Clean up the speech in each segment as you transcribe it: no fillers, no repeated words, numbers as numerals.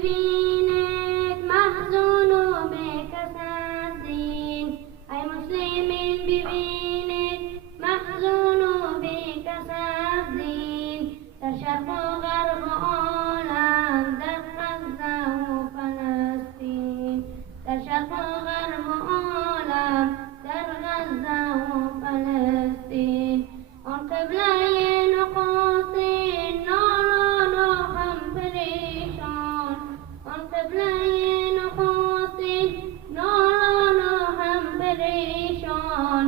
ببینید محزون و بکس از دین. ای مسلمین ببینید محزون و بکس از دین. در شرق و غرب و عالم، در غزه و فلسطین. در شرق و غرب و عالم، در غزه و فلسطین. آن قبله نخستین نالان و هم پریشان. آن قبله نخستین نالان و هم پریشان.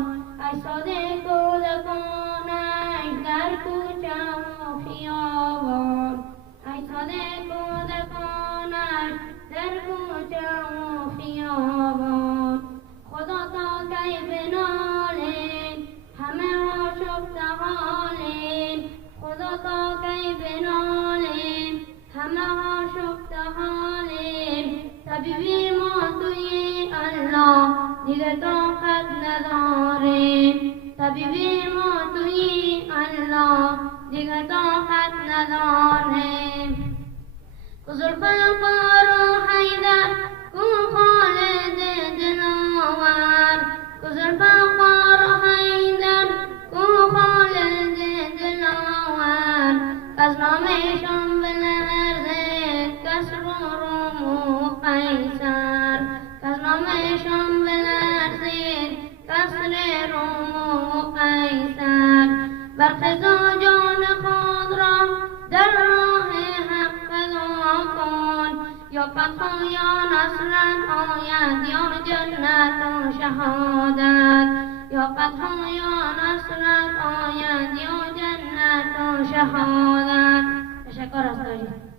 ای ساده کودکانش در کوچه و خیابان. ای ساده کودکانش در کوچه و خیابان. خدا تا کی بنالیم همه آشفته حالیم. خدا تا کی بنالیم همه آشفته حالیم. طبیبی ما توی الله دیگه طاقت نداریم. طبیبی ما توی الله دیگه طاقت نداریم. که ذوالفقار و حیدر کو خالد دلاور. که ذوالفقار و حیدر کو خالد دلاور. کز نامشان بلرزید کسر و روم و قیصر. کز نامشان بلرزید کسر روم و قیصر. برخیزا جان خود را در راه حق فدا کن. یا فتح یا نصرت آید یا جنت و شهادت. یا فتح یا نصرت آید یا جنت و شهادت. تشکر از توجه.